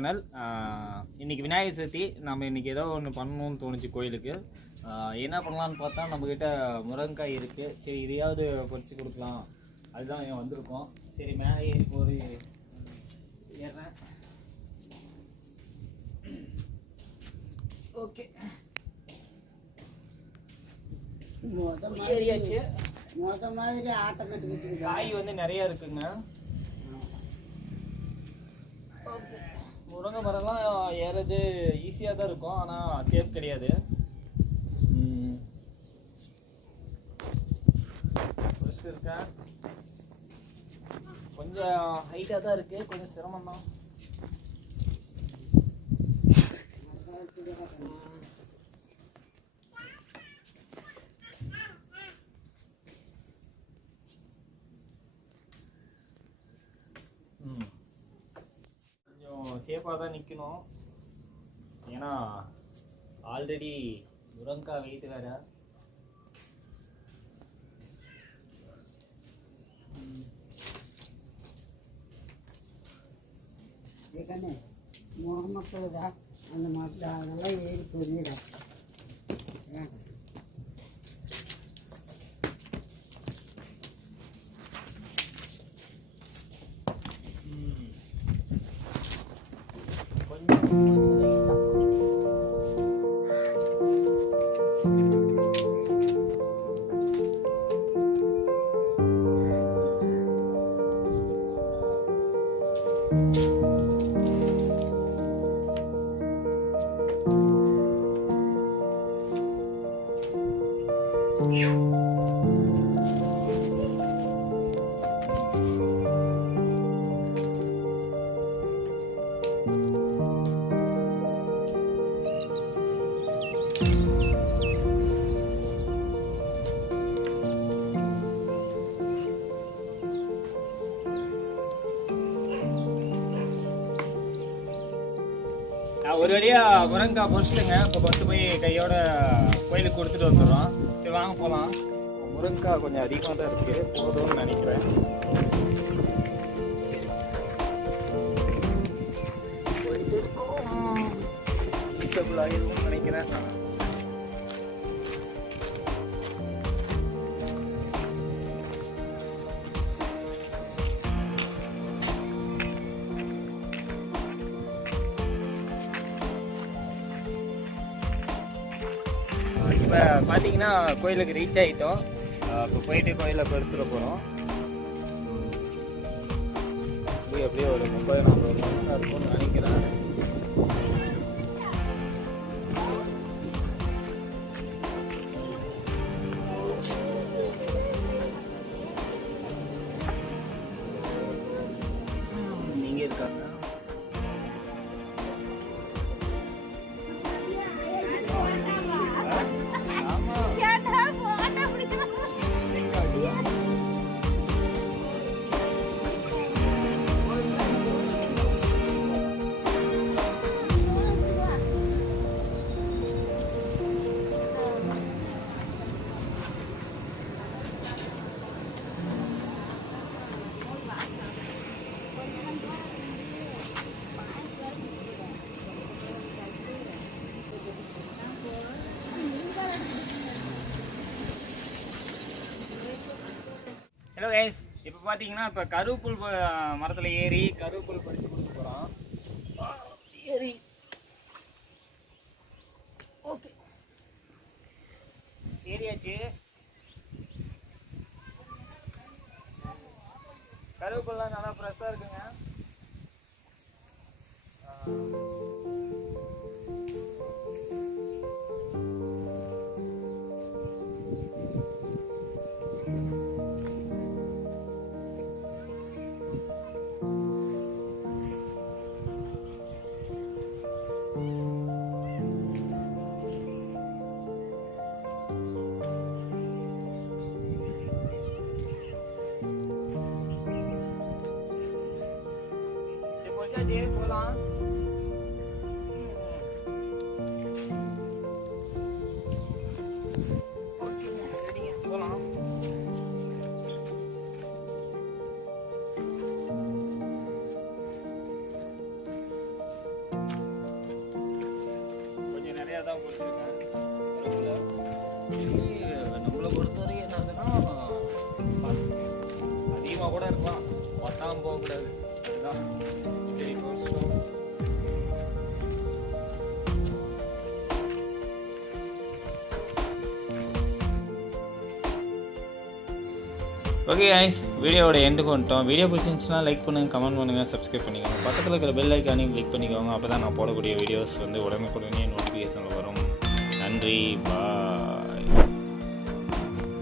Channel. இன்றைக்கி விநாயகர் சதுர்த்தி. நம்ம இன்றைக்கி ஏதோ ஒன்று பண்ணணும்னு தோணுச்சு கோயிலுக்கு. என்ன பண்ணலான்னு பார்த்தா நம்மக்கிட்ட முருங்கைக்காய் இருக்குது. சரி இதையாவது பொறிச்சு கொடுக்கலாம், அதுதான் வந்திருக்கோம். சரி மேலே ஏறி ஒரு ஏறேன். ஓகே ஏறியாச்சு. மாதிரி ஆட்டம் கட்டு காய் வந்து நிறையா இருக்குங்க. முருங்கை மரம்லாம் ஏறது ஈஸியாக தான் இருக்கும், ஆனால் சேஃப் கிடையாது. இருக்கேன் கொஞ்சம் ஹைட்டாக தான் இருக்குது, கொஞ்சம் சிரமம் தான். சேஃபாக தான் நிற்கணும், ஏன்னா ஆல்ரெடி முருங்கைக்காய் வெயிட் வேறு. ஏற்கனவே முருங்கை மக்கள் தான் அந்த மக்கள் அதெல்லாம் ஏறி பொரியலாம். ஒரு வழியாக முருங்கைக்காய் பொறிச்சிட்டுங்க. இப்போ கொண்டு போய் கையோட கோயிலுக்கு கொடுத்துட்டு வந்துடுறோம். சரி வாங்க போகலாம். முருங்கைக்காய் கொஞ்சம் அதிகமாக தான் இருக்குது, போதும்னு நினைக்கிறேன். நினைக்கிறேன். இப்போ பார்த்தீங்கன்னா கோயிலுக்கு ரீச் ஆகிட்டோம். இப்போ போயிட்டு கோயிலில் கொடுத்துட போகிறோம். அப்படியே ஒரு 30-40 மணி நேரம் இருக்கும்னு நினைக்கிறேன். நீங்கள் இருக்காங்க. ஹலோ கைஸ், இப்போ பார்த்தீங்கன்னா இப்போ கருவேப்புல் மரத்தில் ஏறி கருவேப்புல் பறித்து கொடுக்க போகிறோம். ஏறி ஓகே ஏறியாச்சு. கருவேப்புல்லாம் நல்லா ஃப்ரெஷ்ஷாக இருக்குங்க. போகலாம். தான் பிடிச்சிருக்கேன். நம்மளை பொறுத்தவரை என்னதுன்னா அதிகமாக கூட இருக்கலாம், பத்தாமல் போகக்கூடாது. அதுதான் சரி கஷ்டம். ஓகே guys, வீடியோவோட எண்டுக்கு வந்துட்டோம். வீடியோ பிடிச்சிருந்துச்சுன்னா லைக் பண்ணுங்கள், கமெண்ட் பண்ணுங்கள், சப்ஸ்கிரைப் பண்ணிக்கோங்க. பக்கத்தில் இருக்கிற பெல் ஐக்கானையும் கிளிக் பண்ணிக்கோங்க. அப்போ தான் நான் போடக்கூடிய வீடியோஸ் வந்து உடனுக்குடனே நோட்டிஃபிகேஷனில் வரும். நன்றி, பாய்.